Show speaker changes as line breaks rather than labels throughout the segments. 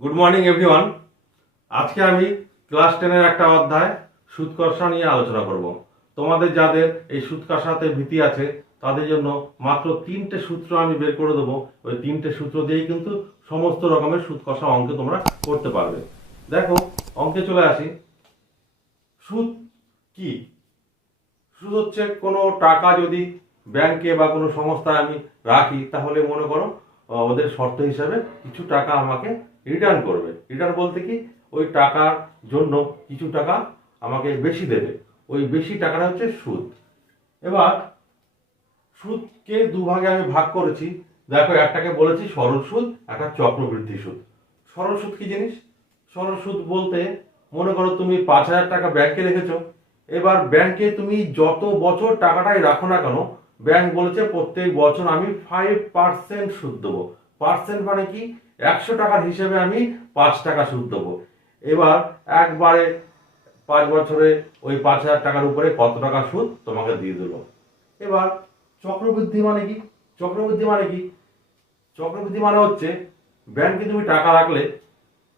Good morning everyone আজকে আমি class টেনের একটা অধ্যায় সুদ কষা নিয়ে আলোচনা করব। তোমাদের যাদের এই সুদ কষাতে ভীতি আছে, তাদের জন্য মাত্র তিনটে সূত্র আমি বের করে দেবো। ওই তিনটে সূত্র দিয়েই কিন্তু সমস্ত রকমের সুদ কষা অঙ্ক তোমরা করতে পারবে। দেখো, অঙ্কে চলে আসি। সুদ কি? সুদ হচ্ছে কোনো টাকা যদি ব্যাংকে বা কোনো সংস্থায় আমি রাখি, তাহলে মনে করো ওদের শর্ত হিসাবে কিছু টাকা আমাকে রিটার্ন করবে। রিটার্ন বলতে কি? ওই টাকার জন্য কিছু টাকা আমাকে বেশি দেবে। ওই বেশি টাকাটা হচ্ছে সুদ। এবার সুদকে দুভাগে আমি ভাগ করেছি। দেখো, একটাকে বলেছি সরল সুদ, একটা চক্রবৃদ্ধি সুদ। সরল সুদ কি জিনিস? সরল সুদ বলতে, মনে করো তুমি পাঁচ হাজার টাকা ব্যাংকে রেখেছো। এবার ব্যাংকে তুমি যত বছর টাকাটাই রাখো না কেন, ব্যাংক বলেছে প্রত্যেক বছর আমি ফাইভ পার্সেন্ট সুদ দেবো। পার্সেন্ট মানে কি? একশো টাকার হিসেবে আমি পাঁচ টাকা সুদ দেবো। এবার একবারে পাঁচ বছরে ওই পাঁচ হাজার টাকার উপরে কত টাকা সুদ তোমাকে দিয়ে দিলো এবার চক্রবৃদ্ধি মানে কি? চক্রবৃদ্ধি মানে কি? চক্রবৃদ্ধি মানে হচ্ছে ব্যাংকে তুমি টাকা রাখলে,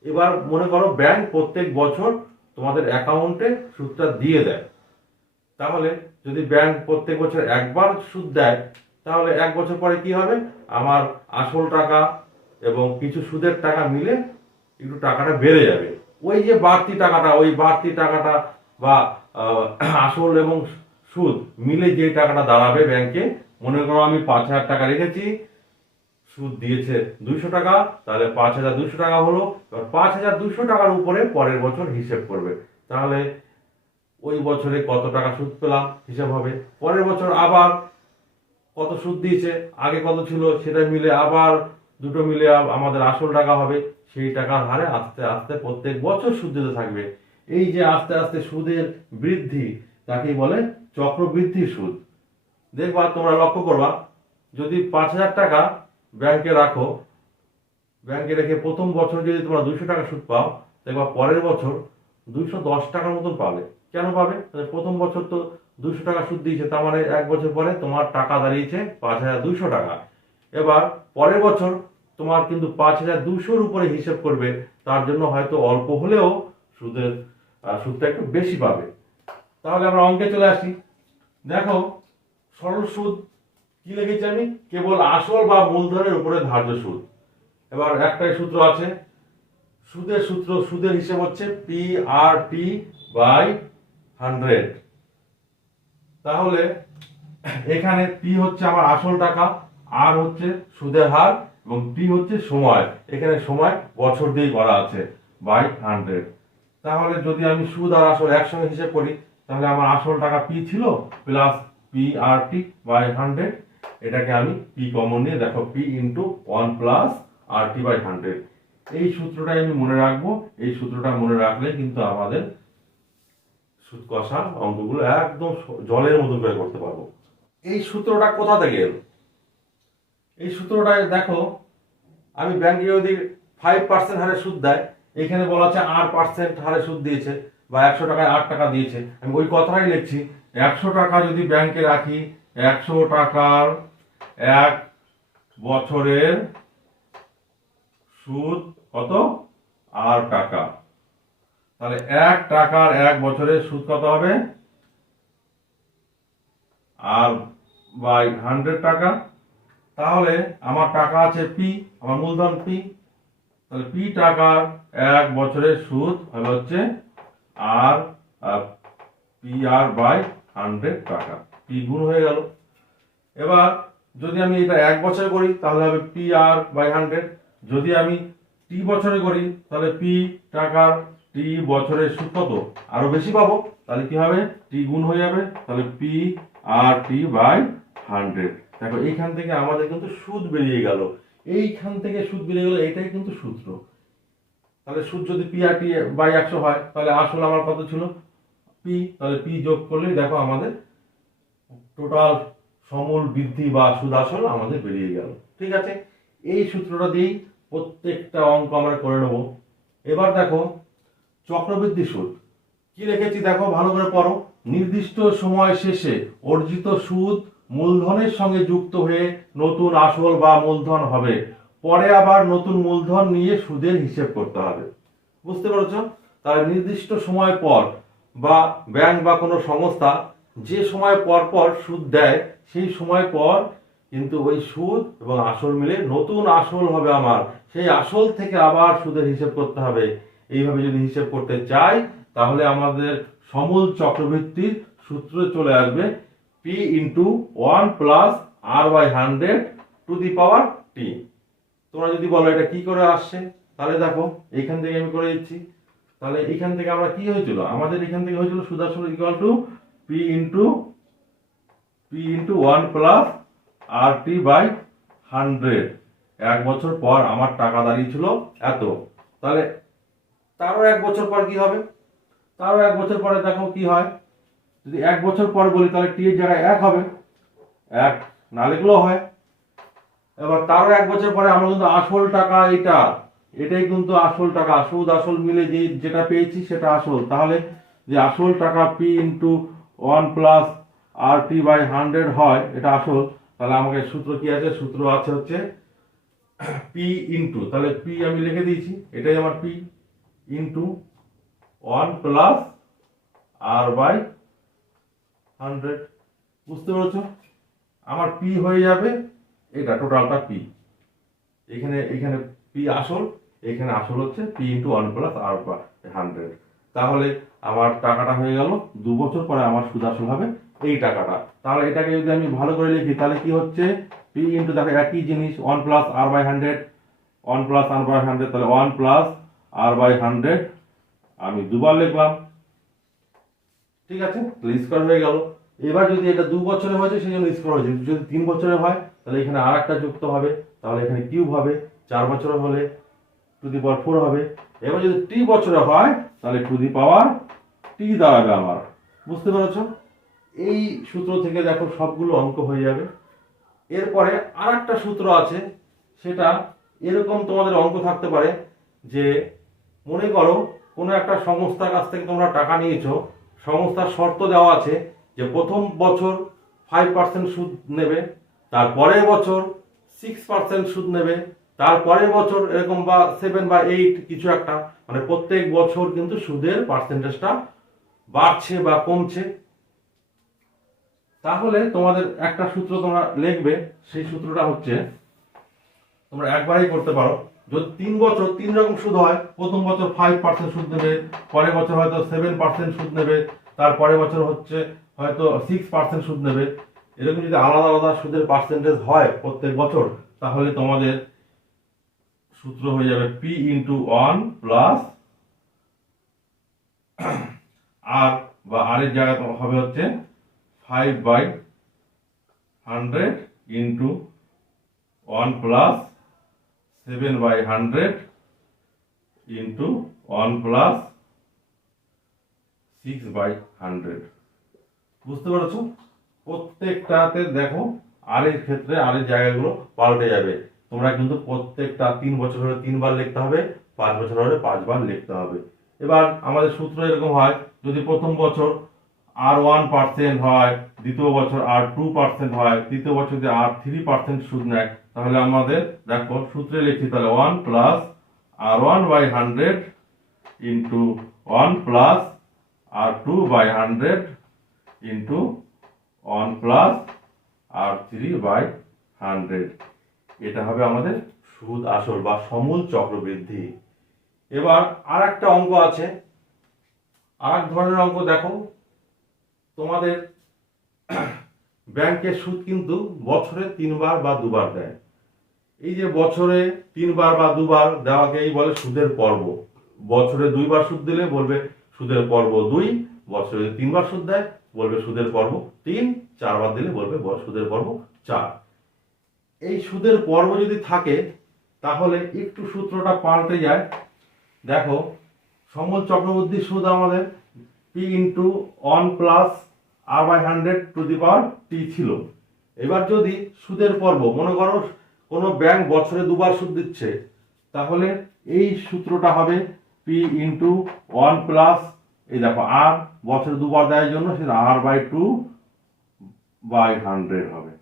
এবার মনে করো ব্যাংক প্রত্যেক বছর তোমাদের অ্যাকাউন্টে সুদটা দিয়ে দেয়। তাহলে যদি ব্যাংক প্রত্যেক বছর একবার সুদ দেয়, তাহলে এক বছর পরে কি হবে? আমার আসল টাকা এবং কিছু সুদের টাকা মিলে একটু টাকাটা বেড়ে যাবে। ওই যে বাড়তি টাকাটা, ওই বাড়তি টাকাটা বা আসল এবং সুদ মিলে যে টাকাটা দাঁড়াবে ব্যাংকে মনে করো আমি পাঁচ হাজার টাকা রেখেছি, সুদ দিয়েছে দুইশো টাকা, তাহলে পাঁচ হাজার দুশো টাকা হলো, এবার পাঁচ হাজার দুশো টাকার উপরে পরের বছর হিসেব করবে। তাহলে ওই বছরে কত টাকা সুদ পেলাম, হিসাব হবে। পরের বছর আবার কত সুদ দিয়েছে, আগে কত ছিল সেটা মিলে আবার দুটো মিলে আমাদের আসল টাকা হবে, সেই টাকার হারে আস্তে আস্তে প্রত্যেক বছর সুদ দিতে থাকবে। এই যে আস্তে আস্তে সুদের বৃদ্ধি, তাকেই বলে চক্রবৃদ্ধি সুদ। দেখবা, তোমরা লক্ষ্য করবা, যদি পাঁচ হাজার টাকা ব্যাংকে রাখো, ব্যাংকে রেখে প্রথম বছর যদি তোমরা দুইশো টাকা সুদ পাও, দেখবা পরের বছর দুইশো দশ টাকার মতন পাবে। কেন পাবে? প্রথম বছর তো দুশো টাকা সুদ দিয়েছে, তার মানে এক বছর পরে তোমার টাকা দাঁড়িয়েছে পাঁচ হাজার দুইশো টাকা। এবার পরের বছর তোমার কিন্তু পাঁচ হাজার দুশোর উপরে হিসেব করবে, তার জন্য হয়তো অল্প হলেও সুদের সুদটা একটু বেশি পাবে। তাহলে আমরা অঙ্কে চলে আসি। দেখো, সরল সুদ কি লিখেছি আমি? কেবল আসল বা মূলধনের উপরে ধার্য সুদ। এবার একটাই সূত্র আছে। সুদের সূত্র, সুদের হিসেব হচ্ছে P R T by hundred তাহলে এখানে পি হচ্ছে আমার আসল টাকা, আর হচ্ছে সুদের হার এবং টি হচ্ছে সময়। এখানে সময় বছর দিয়ে করা আছে বাই হান্ড্রেড তাহলে যদি আমি সুদ আর আসল একসঙ্গে হিসেব করি, তাহলে আমার আসল টাকা পি ছিল plus P R T by hundred এটাকে আমি পি কমন নিয়ে, দেখো P into one plus R T by hundred এই সূত্রটাই আমি মনে রাখব। এই সূত্রটা মনে রাখলে কিন্তু আমাদের সুদ কষা অঙ্কগুলো একদম জলের মতন করে করতে পারব। এই সূত্রটা কোথা থেকে এই সূত্রটায় দেখো আমি ব্যাংকে যদি ফাইভ পার্সেন্ট হারে সুদ দেয়, এখানে বলা আছে আট পার্সেন্ট হারে সুদ দিয়েছে বা একশো টাকায় আট টাকা দিয়েছে। আমি ওই কথাই লিখছি, একশো টাকা যদি ব্যাংকে রাখি, একশো টাকার এক বছরের সুদ কত? আর টাকা। তাহলে এক টাকার এক বছরের সুদ কত হবে? আর বাই হান্ড্রেড টাকা? তাহলে আমার টাকা আছে পি আমার মূলধন পি তাহলে পি টাকার এক বছরের সুদ হবে হচ্ছে আর পি আর বাই হান্ড্রেড টাকা। পি গুণ হয়ে গেল। এবার যদি আমি এটা এক বছরে করি, তাহলে হবে পি আর বাই হান্ড্রেড যদি আমি টি বছরে করি, তাহলে পি টাকার টি বছরের সুদ কত? আরও বেশি পাবো। তাহলে কি হবে? টি গুণ হয়ে যাবে। তাহলে P R T by hundred দেখো, এইখান থেকে আমাদের কিন্তু সুদ বেরিয়ে গেল। এইখান থেকে সুদ বেরিয়ে গেল, এটাই কিন্তু সূত্র। তাহলে সুদ যদি পি আর টি বাই একশো হয়, তাহলে আসল আমার কত ছিল? পি তাহলে পি যোগ করলেই দেখো আমাদের টোটাল সমূল বৃদ্ধি বা সুদ আসল আমাদের বেরিয়ে গেল। ঠিক আছে? এই সূত্রটা দিয়েই প্রত্যেকটা অঙ্ক আমরা করে নেব। এবার দেখো, চক্রবৃদ্ধি সুদ। কি লিখেছি দেখো, ভালো করে পড়ো। নির্দিষ্ট সময় শেষে অর্জিত সুদ মূলধনের সঙ্গে যুক্ত হয়ে নতুন আসল বা মূলধন হবে। পরে আবার নতুন মূলধন নিয়ে সুদের হিসেব করতে হবে। বুঝতে পেরেছ? তাহলে নির্দিষ্ট সময় পর বা ব্যাংক বা কোনো সংস্থা যে সময় পর পর সুদ দেয়, সেই সময় পর কিন্তু ওই সুদ এবং আসল মিলে নতুন আসল হবে আমার। সেই আসল থেকে আবার সুদের হিসেব করতে হবে। এইভাবে যদি হিসেব করতে চাই, তাহলে আমাদের সমূল চক্রবৃত্তির সূত্র চলে আসবে। P into one plus R by hundred to the power T তোমরা যদি বলো এটা কি করে আসছে, তাহলে দেখো, এইখান থেকে আমি করে দিচ্ছি। তাহলে এখান থেকে আমরা কি হয়েছিল? আমাদের এখান থেকে হয়েছিল সুদাসন equal to P into P into one plus R T by hundred এক বছর পর আমার টাকা দাঁড়িয়েছিল এত। তাহলে তারও এক বছর পর কি হবে? তারও এক বছর পরে দেখো কি হয়? যদি এক বছর পর বলি, তাহলে টি এর জায়গায় এক হবে। এক না লিখলেও হয়। এবার তারও এক বছর পরে আমরা কিন্তু আসল টাকা এটা, এটাই কিন্তু আসল টাকা সুদ আসল মিলে যে যেটা পেয়েছি সেটা আসল। তাহলে যে আসল টাকা P into one plus R T by hundred হয়, এটা আসল। তাহলে আমাকে সূত্র কি আছে? সূত্র আছে হচ্ছে পি ইন্টু তাহলে পি আমি লিখে দিয়েছি। এটাই আমার P into one plus R by hundred বুঝতে পেরেছ? আমার পি হয়ে যাবে, এটা টোটালটা পি এখানে এখানে পি আসল, এখানে আসল হচ্ছে P into one plus R hundred তাহলে আমার টাকাটা হয়ে গেল, দু বছর পরে আমার সুদ আসল হবে এই টাকাটা। তাহলে এটাকে যদি আমি ভালো করে লিখি, তাহলে কি হচ্ছে? পি ইন্টু দেখো একই জিনিস one plus R by hundred one plus R by hundred তাহলে one plus R by hundred আমি দুবার লিখলাম ঠিক আছে? তাহলে স্কোয়ার হয়ে গেল। এবার যদি এটা দু বছরে হয়েছে সেই জন্য স্কোয়ার হয়েছে। যদি তিন বছরে হয়, তাহলে এখানে আর একটা যুক্ত হবে। তাহলে এখানে কিউব হবে, চার বছরে হলে টু দি পাওয়ার ফোর হবে। এবার যদি টি বছরে হয়, তাহলে টু দি পাওয়ার টি দাঁড়াবে আমার বুঝতে পেরেছ? এই সূত্র থেকে দেখো সবগুলো অঙ্ক হয়ে যাবে। এরপরে আর একটা সূত্র আছে, সেটা এরকম তোমাদের অঙ্ক থাকতে পারে যে, মনে করো কোনো একটা সংস্থার কাছ থেকে তোমরা টাকা নিয়েছো সংস্থার শর্ত দেওয়া আছে যে প্রথম বছর ফাইভ পার্সেন্ট সুদ নেবে তার পরের বছর সিক্স পার্সেন্ট সুদ নেবে তার পরের বছর এরকম বা সেভেন বা এইট কিছু একটা মানে প্রত্যেক বছর কিন্তু সুদের পার্সেন্টেজটা বাড়ছে বা কমছে। তাহলে তোমাদের একটা সূত্র তোমরা লিখবে, সেই সূত্রটা হচ্ছে, তোমরা একবারই করতে পারো। যদি তিন বছর তিন রকম সুদ হয়, প্রথম বছর ফাইভ পার্সেন্ট সুদ নেবে, পরের বছর হয়তো সেভেন পার্সেন্ট সুদ নেবে, তার পরের বছর হচ্ছে হয়তো সিক্স পার্সেন্ট সুদ নেবে। এরকম যদি আলাদা আলাদা সুদের পার্সেন্টেজ হয় প্রত্যেক বছর, তাহলে তোমাদের সূত্র হয়ে যাবে P into one plus R বা আর এর জায়গায় হবে হচ্ছে five by hundred into one plus seven by hundred into one plus six by hundred বুঝতে পারছ? প্রত্যেকটাতে দেখো আর ক্ষেত্রে আর জায়গাগুলো পাল্টে যাবে। তোমরা কিন্তু প্রত্যেকটা তিন বছর হলে তিনবার লিখতে হবে, পাঁচ বছর হলে পাঁচবার লিখতে হবে। এবার আমাদের সূত্র এরকম হয়, যদি প্রথম বছর আর ওয়ান পার্সেন্ট হয়, দ্বিতীয় বছর আর টু পার্সেন্ট হয়, তৃতীয় বছর যদি আর থ্রি পার্সেন্ট সুদ নেয় তাহলে আমাদের, দেখো, সূত্রে লিখি তাহলে one plus R one by hundred into one plus R two by hundred into one plus R three by hundred এটা হবে আমাদের সুদ আসল বা সমূল চক্রবৃদ্ধি। এবার আর একটা অঙ্ক আছে। আর এক ধরনের অঙ্ক দেখো। তোমাদের ব্যাংকের সুদ কিন্তু বছরে তিনবার বা দুবার দেয়। এই যে বছরে তিনবার বা দুবার দেওয়াকেই বলে সুদের পর্ব। বছরে দুইবার সুদ দিলে বলবে সুদের পর্ব দুই, বছরে তিনবার সুদ দেয়, বলবে সুদের পর্ব তিন, চারবার দিলে বলবে সুদের পর্ব চার। এই সুদের পর্ব যদি থাকে, তাহলে একটু সূত্রটা পাল্টে যায়। দেখো, সমল চক্রবর্তী সুদ আমাদের P into one plus R by hundred to the power T ছিল। এবার যদি সুদের পর্ব, মনে করো কোনো ব্যাংক বছরে দুবার সুদ দিচ্ছে, তাহলে এই সূত্রটা হবে পি ইন্টু ওয়ান প্লাস এই দেখো আর বছরে দুবার দেওয়ার জন্য সেটা R by two by hundred হবে।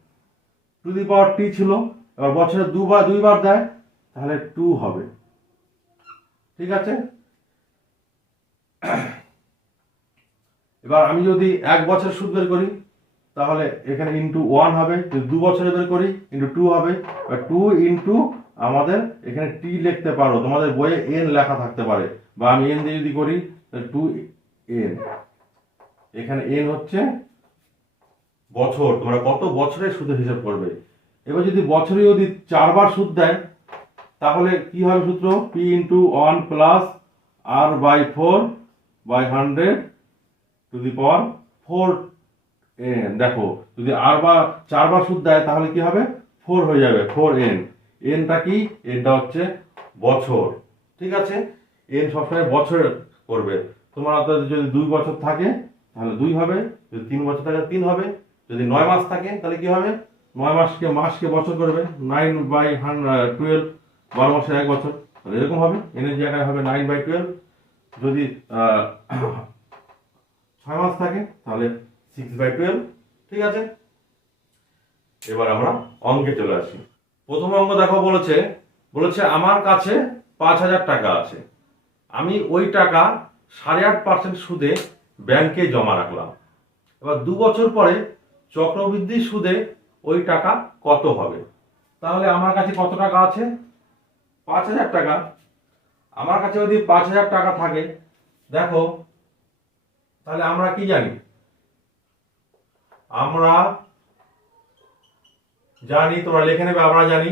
টু দি পাওয়ার টি ছিল, এবার বছরে দুবার, দুইবার দেয়, তাহলে টু হবে। ঠিক আছে? এবার আমি যদি এক বছর সুদ বের করি, তাহলে এখানে ইন্টু ওয়ান হবে। দু বছরে বের করি ইন্টু টু হবে। বা টু ইন্টু আমাদের এখানে টি লিখতে পারো। তোমাদের বইয়ে এন লেখা থাকতে পারে। বা আমি এন দিয়ে যদি করি টু এন এখানে এন হচ্ছে বছর। তোমরা কত বছরের সুদের হিসাব করবে? এবার যদি বছরে যদি চারবার সুদ দেয়, তাহলে কি হবে সূত্র? P into one plus R by four by hundred to the power four N দেখো, যদি আর বা চারবার সুদ দেয়, তাহলে কি হবে? ফোর হয়ে যাবে ফোর এন এনটা কি? এনটা হচ্ছে বছর, ঠিক আছে? এন সবসময় বছর করবে। তোমার অর্থাৎ যদি দুই বছর থাকে, তাহলে দুই হবে। যদি তিন বছর থাকে, তিন হবে। যদি নয় মাস থাকে, তাহলে কি হবে? নয় মাসকে মাসকে বছর করবে। নাইন বাই হান্ড্রেড টুয়েলভ বারো মাসে এক বছর। তাহলে এরকম হবে। এনের জায়গায় হবে নাইন বাই টুয়েলভ যদি ছয় মাস থাকে, তাহলে সিক্স বাই টুয়েলভ ঠিক আছে? এবার আমরা অঙ্কে চলে আসি। প্রথম অঙ্ক দেখো বলেছে বলেছে আমার কাছে পাঁচ হাজার টাকা আছে। আমি ওই টাকা সাড়ে আট পার্সেন্ট সুদে ব্যাংকে জমা রাখলাম। এবার দু বছর পরে চক্রবৃদ্ধি সুদে ওই টাকা কত হবে? তাহলে আমার কাছে কত টাকা আছে? পাঁচ হাজার টাকা। আমার কাছে যদি পাঁচ হাজার টাকা থাকে, দেখো তাহলে আমরা কি জানি? আমরা জানি, তোমরা লিখে নেবে, আমরা জানি।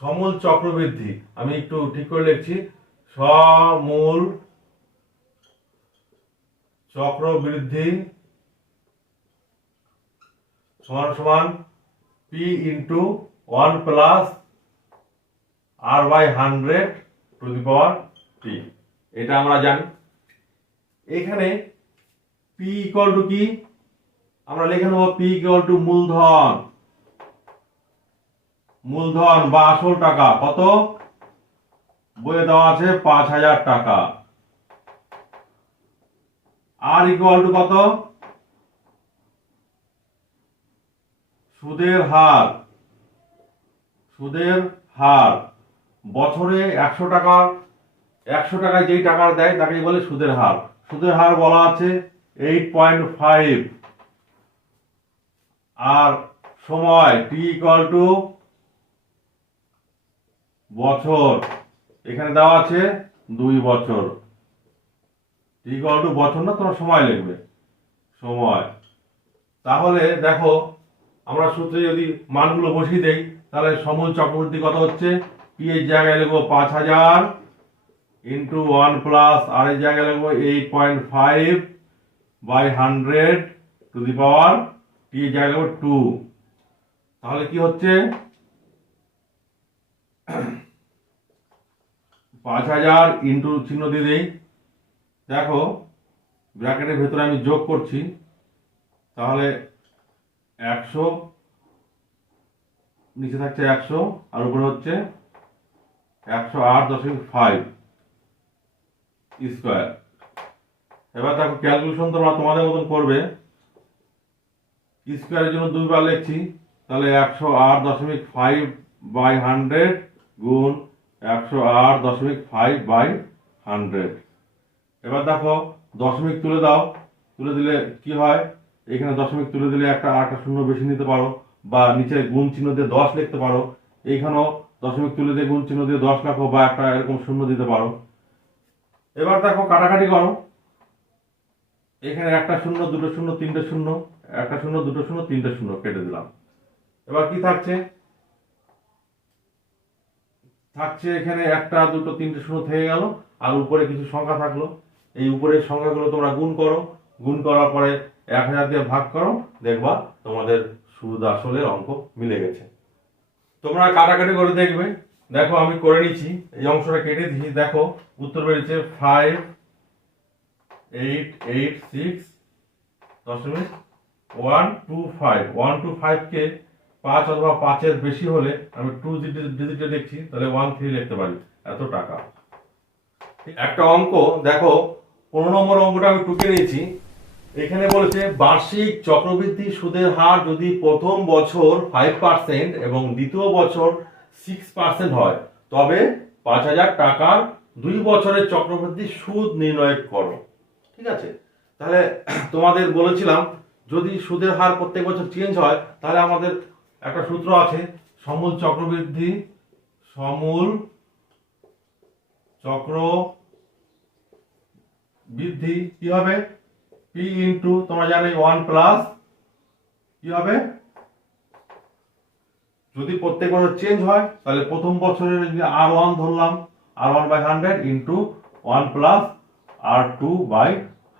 সমূল চক্রবৃদ্ধি, আমি একটু ঠিক করে লিখছি। সমূল চক্রবৃদ্ধি সমান সমান P into one plus R by hundred to the power T এটা আমরা জানি। এখানে পি ইকুয়াল টু কি? আমরা লিখে নেব পি ইকুয়াল টু মূলধন। মূলধন বা আসল টাকা কত? বইয়ে দেওয়া আছে পাঁচ হাজার টাকা। আর ইকুয়াল টু কত? সুদের হার। সুদের হার। বছরে একশো টাকার একশো টাকায় যেই টাকা দেয় তাকে বলে সুদের হার। সুদের হার বলা আছে এইট পয়েন্ট ফাইভ আর সময় টি ইকুয়াল টু বছর। এখানে দেওয়া আছে দুই বছর। টি ইকুয়াল টু বছর না, তোমার সময় লিখবে। সময়। তাহলে দেখো, আমরা সূত্রে যদি মানগুলো বসিয়ে দেই, তাহলে সমূল চক্রবর্তী কত হচ্ছে? পি এর জায়গায় লিখব পাঁচ হাজার ইন্টু ওয়ান প্লাস আর এর জায়গায় লিখব eight point five by hundred to the power T এর জায়গায় লিখব টু তাহলে কি হচ্ছে? পাঁচ হাজার ইন্টু চিহ্ন দিয়ে দেই। দেখো, ব্র্যাকেটের ভেতরে আমি যোগ করছি। তাহলে একশো, নিচে থাকছে একশো, আর উপরে হচ্ছে একশো আট দশমিক ফাইভ স্কোয়ার। এবার দেখো ক্যালকুলেশন তোমরা তোমাদের মতন করবে। স্কোয়ারের জন্য দুইবার লিখছি, তাহলে একশো আট দশমিক ফাইভ বাই হান্ড্রেড গুণ একশো আট দশমিক ফাইভ বাই হান্ড্রেড। এবার দেখো, দশমিক তুলে দাও। তুলে দিলে কি হয়? এখানে দশমিক তুলে দিলে একটা আটটা শূন্য বেশি নিতে পারো, বা নিচে গুণ চিহ্ন দিয়ে দশ লিখতে পারো। এইখানেও দশমিক তুলে দিয়ে গুণ চিহ্ন দিয়ে দশ রাখো বা একটা এরকম শূন্য দিতে পারো। এবার দেখো কাটাকাটি করো। এখানে একটা শূন্য, দুটো শূন্য, তিনটে শূন্য, একটা শূন্য, দুটো শূন্য, তিনটে শূন্য কেটে দিলাম। এবার কি থাকছে? থাকছে এখানে একটা, দুটো, তিনটে শূন্য থেকে গেল, আর উপরে কিছু সংখ্যা থাকল। এই উপরের সংখ্যাগুলো তোমরা গুণ করো। গুণ করার পরে এক হাজার দিয়ে ভাগ করো। দেখবা তোমাদের সুদ আসলের অঙ্ক মিলে গেছে। তোমরা কাটাকাটি করে দেখবে। দেখো, আমি করে নিচ্ছি। এই অংশটা কেটে দিচ্ছি। দেখো, উত্তর বেরিয়েছে ফাইভ এইট এইট সিক্স দশমিক one two five one two ফাইভকে পাঁচ অথবা পাঁচের বেশি হলে আমি টু ডিজিটে দেখছি, তাহলে ওয়ান থ্রি লিখতে পারি। এত টাকা। একটা অঙ্ক, দেখো, পনেরো নম্বর অঙ্কটা আমি টুকে নিয়েছি। এখানে বলেছে, বার্ষিক চক্রবৃদ্ধি সুদের হার যদি প্রথম বছর ফাইভ পার্সেন্ট এবং দ্বিতীয় বছর সিক্স পার্সেন্ট হয়, তবে পাঁচ হাজার টাকার দুই বছরের চক্রবৃদ্ধি সুদ নির্ণয় করো। ঠিক আছে? তাহলে তোমাদের বলেছিলাম, যদি সুদের হার প্রত্যেক বছর চেঞ্জ হয়, তাহলে আমাদের একটা সূত্র আছে, সমূল চক্রবৃদ্ধি, সমূল চক্র বৃদ্ধি কি হবে? পি ইন্টু তোমরা জানো ওয়ান প্লাস কি হবে? যদি প্রত্যেক বছর চেঞ্জ হয়, তাহলে প্রথম বছরের যদি আর ওয়ান ধরলাম R one by hundred into one plus R two by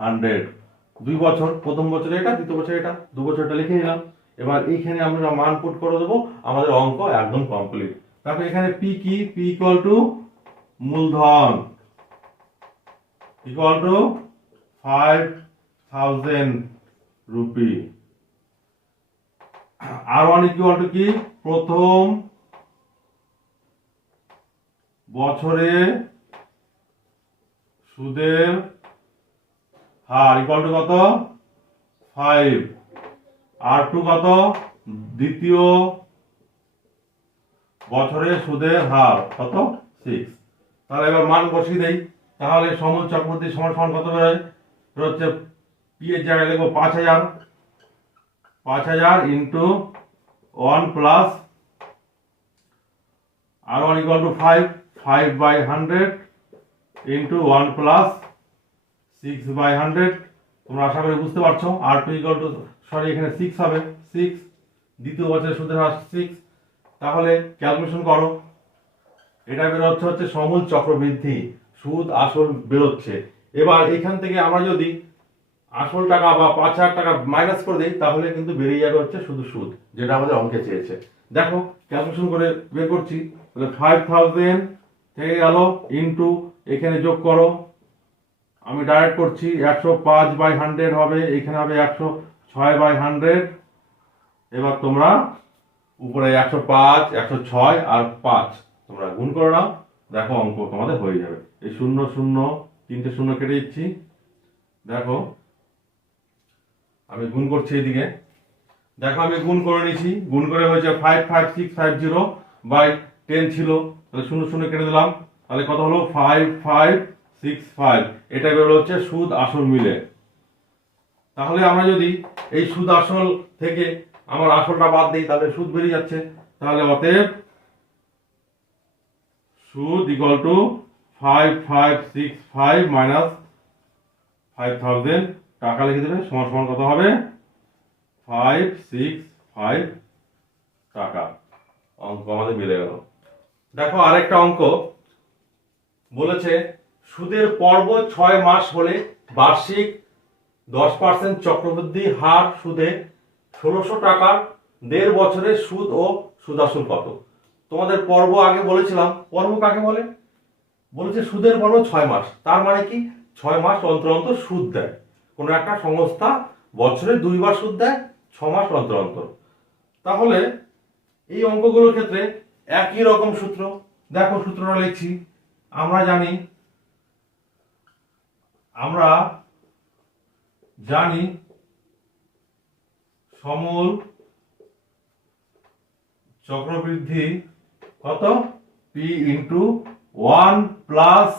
hundred দুই বছর, প্রথম বছরে এটা, দ্বিতীয় বছরে এটা, দু বছর এটা লিখে নিলাম। এবার এইখানে আমরা মান পুট করে দেবো, আমাদের অঙ্ক একদম কমপ্লিট তারপর এখানে পি কি? পি ইকুয়াল টু মূলধন। Equal to five thousand rupee R one equal to কি? প্রথম বছরে সুদের হার ইকুয়াল টু কত? ফাইভ আর টু কত? দ্বিতীয় বছরে সুদের হার কত? সিক্স তাহলে এবার মান বসিয়ে দেই। তাহলে সমন চক্রবর্তী সমান সমান কত বেরোয় বের হচ্ছে পি এর জায়গায় লিখব পাঁচ হাজার। পাঁচ হাজার into one plus R one equal to five five by hundred into one plus six by hundred তোমরা আশা করি বুঝতে পারছ R two equal to sorry এখানে সিক্স হবে সিক্স দ্বিতীয় বছরের সুদের হার সিক্স তাহলে ক্যালকুলেশন করো, এটা বেরোচ্ছে হচ্ছে সমূল চক্রবৃদ্ধি, সুদ আসল বেরোচ্ছে। এবার এখান থেকে আমরা যদি আসল টাকা বা পাঁচ হাজার টাকা মাইনাস করে দিই, তাহলে কিন্তু বেরিয়ে যাবে হচ্ছে শুধু সুদ, যেটা আমাদের অঙ্কে চেয়েছে। দেখো ক্যালকুলেশন করে বের করছি, তাহলে ফাইভ থাউজেন্ড থেকে গেল ইন্টু এখানে যোগ করো, আমি ডাইরেক্ট করছি একশো পাঁচ বাই হান্ড্রেড হবে, এখানে হবে একশো ছয় বাই হান্ড্রেড এবার তোমরা উপরে একশো পাঁচ, একশো ছয় আর পাঁচ, তোমরা গুণ করে নাও, দেখো অঙ্ক তোমাদের হয়ে যাবে। এই শূন্য শূন্য, তিনটে শূন্য কেটে দিচ্ছি, দেখো আমি গুণ করছি এইদিকে। দেখো আমি গুণ করে নিয়েছি। গুণ করে হয়েছে five five six five zero by ten ছিল। তাহলে শূন্য শূন্য কেটে দিলাম। তাহলে কত হলো? ফাইভ ফাইভ সিক্স ফাইভ এটা বেরোলো হচ্ছে সুদ আসল মিলে। তাহলে আমরা যদি এই সুদ আসল থেকে আমার আসলটা বাদ দিই, তাহলে সুদ বেরিয়ে যাচ্ছে। তাহলে অতএব সুদ equal to five five six five minus five thousand টাকা লিখে দেবে সমান সমান কত হবে? ফাইভ সিক্স ফাইভ টাকা। অঙ্ক আমাদের মিলে গেল। দেখো আরেকটা অঙ্ক। বলেছে, সুদের পর্ব ছয় মাস হলে বার্ষিক দশ পার্সেন্ট চক্রবৃদ্ধি হার সুদে ষোলোশো টাকার দেড় বছরের সুদ ও সুদাসুল কত? তোমাদের পর্ব আগে বলেছিলাম। পর্ব কাকে বলে? বলেছে সুদের পর্ব ছয় মাস। তার মানে কি? ছয় মাস অন্তর অন্তর সুদ দেয়। কোনো একটা সংস্থা বছরে দুইবার সুদ দেয় ছ মাস অন্তর অন্তর। তাহলে এই অঙ্কগুলোর ক্ষেত্রে একই রকম সূত্র। দেখো সূত্রটা লিখছি, আমরা জানি আমরা জানি সমূল চক্রবৃদ্ধি কত? পি ইন্টু ওয়ান প্লাস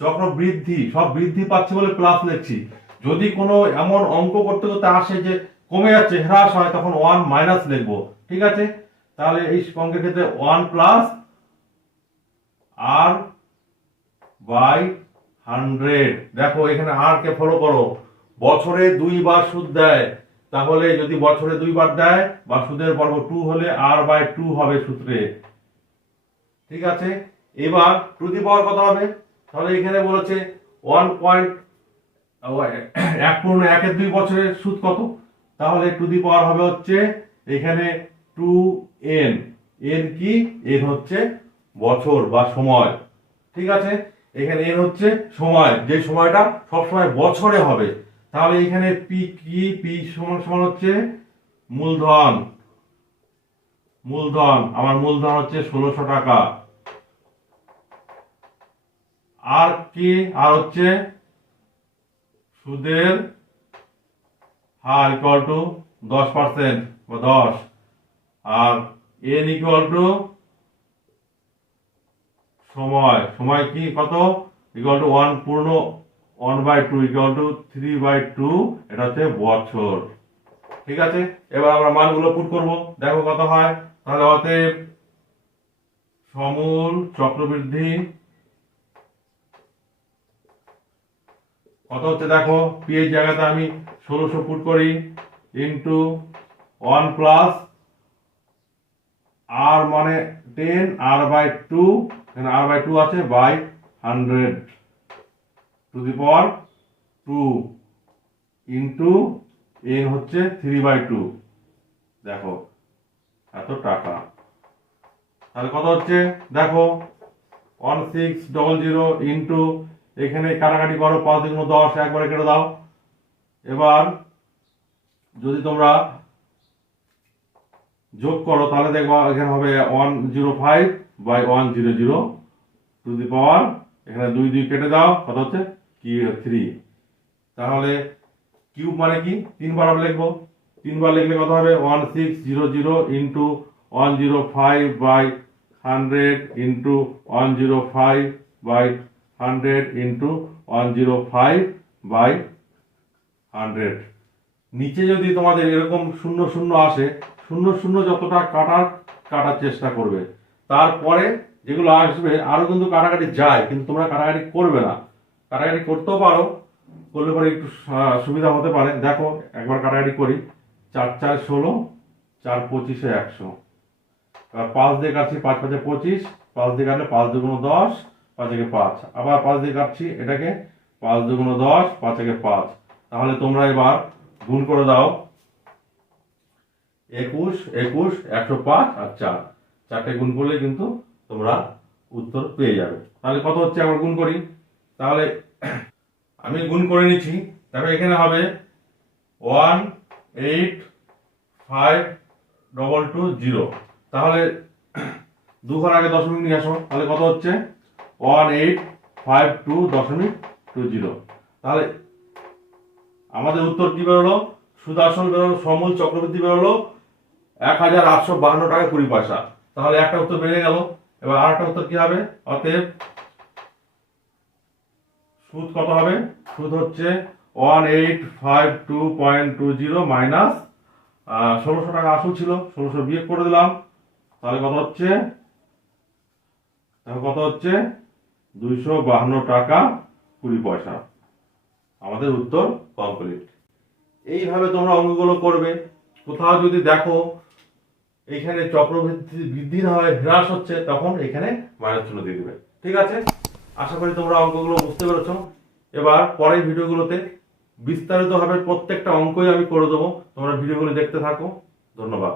চক্রবৃদ্ধি, সব বৃদ্ধি পাচ্ছে বলে প্লাস লিখছি। যদি কোনো এমন অঙ্ক করতে করতে আসে যে কমে যাচ্ছে, হ্রাস হয়, তখন ওয়ান মাইনাস লিখব। ঠিক আছে? তাহলে এই অঙ্কের ক্ষেত্রে one plus R by hundred দেখো, এখানে আর কে ফলো করো। বছরে দুইবার সুদ দেয়। তাহলে যদি বছরে দুইবার দেয়, বা সুদের বর্গ টু হলে আর বাই টু হবে সূত্রে। ঠিক আছে? এবার টু দি পাওয়ার কত হবে? তাহলে এখানে বলেছে ওয়ান পয়েন্ট এক পূর্ণ একের দুই বছরের সুদ কত? তাহলে টু দি পাওয়ার হবে হচ্ছে এখানে টু এন এন কি? এন হচ্ছে বছর বা সময়। ঠিক আছে? এখানে এন হচ্ছে সময়। যে সময়টা সবসময় বছরে হবে। তাহলে এখানে পি কি? পি সমান সমান হচ্ছে মূলধন। মূলধন। আমার মূলধন হচ্ছে ষোলোশো টাকা। আর কি? আর হচ্ছে সুদের হার ইকুয়াল টু দশ পার্সেন্ট বা দশ। আর এন ইকুয়াল টু সময়। সময় কি? কত? ইকুয়াল টু ওয়ান পূর্ণ one by two equal to three by two এটা হচ্ছে বছর। ঠিক আছে? এবার আমরা মানগুলো পুট করব। দেখো কত হয়। তাহলে অতএব, সমূল চক্রবৃদ্ধি কত হচ্ছে দেখো পি এর জায়গাতে আমি ষোলোশো ফুট করি ইন্টু ওয়ান প্লাস আর মানে ten R by two R by two আছে by hundred to the power two into N হচ্ছে থ্রি বাই টু দেখো, এত টাকা। তাহলে কত হচ্ছে? দেখো one six double zero into এখানে কাটাকাটি করো, পাঁচ দুগুণ দশ, একবারে কেটে দাও। এবার যদি তোমরা যোগ করো, তাহলে দেখবা এখানে হবে one zero five by one zero zero to the power এখানে দুই দুই কেটে দাও, কত হচ্ছে? কি থ্রি তাহলে কিউব মানে কি? তিনবার আমরা লিখব। তিনবার লিখলে কত হবে? One six zero zero into one zero five by hundred into one zero five by hundred into one zero five by hundred নিচে যদি তোমাদের এরকম শূন্য শূন্য আসে, শূন্য শূন্য যতটা কাটার কাটার চেষ্টা করবে। তারপরে যেগুলো আসবে, আরও কিন্তু কাটাকাটি যায়, কিন্তু তোমরা কাটাকাটি করবে না। কাটাকাটি করতেও পারো, করলে পরে একটু সুবিধা হতে পারে। দেখো, একবার কাটাকাটি করি। চার চার, ষোলো, চার, পঁচিশে একশো। পাঁচ দিয়ে কাটছি, পাঁচ, পাঁচে পঁচিশ, পাঁচ দিয়ে কাটলে পাঁচ দুগুণ দশ পাঁচ একে পাঁচ। আবার পাঁচ দিয়ে কাটছি, এটাকে পাঁচ দুগুণ দশ, পাঁচ একে পাঁচ। তাহলে তোমরা এবার গুণ করে দাও। একুশ একুশ, একশো পাঁচ আর চার। চারটে গুণ করলে কিন্তু তোমরা উত্তর পেয়ে যাবে। তাহলে কত হচ্ছে আমরা গুণ করি? তাহলে আমি গুণ করে নিচ্ছি। দেখো এখানে হবে one, eight, five, double two, zero. তাহলে দু ঘর আগে দশমিক নিয়ে আসো। তাহলে কত হচ্ছে? ওয়ান এইট ফাইভ টু দশমিক টু জিরো তাহলে আমাদের উত্তর কি বেরোলো? সুদাসন বেরোলো, সমূল চক্রবৃদ্ধি বেরোলো, এক হাজার আটশো বাহান্ন টাকা কুড়ি পয়সা। তাহলে একটা উত্তর বেড়ে গেল। এবার আর একটা উত্তর কি হবে? অতএব সুদ কত হবে? সুদ হচ্ছে one eight five two point two zero minus ষোলোশো টাকা আসল ছিল, ষোলোশো বিয়োগ করে দিলাম। তাহলে কত হচ্ছে? তাহলে কত হচ্ছে? দুইশো বাহান্ন টাকা কুড়ি পয়সা। আমাদের উত্তর কমপ্লিট। এইভাবে তোমরা অঙ্কগুলো করবে। কোথাও যদি দেখো এইখানে চক্রবৃদ্ধি বৃদ্ধি না হয় হ্রাস হচ্ছে, তখন এখানে মাইনাস চিহ্ন দিয়ে দেবে। ঠিক আছে? আশা করি তোমরা অঙ্কগুলো বুঝতে পেরেছ। এবার পরের ভিডিওগুলোতে বিস্তারিতভাবে প্রত্যেকটা অঙ্কই আমি করে দেবো। তোমরা ভিডিওগুলো দেখতে থাকো। ধন্যবাদ।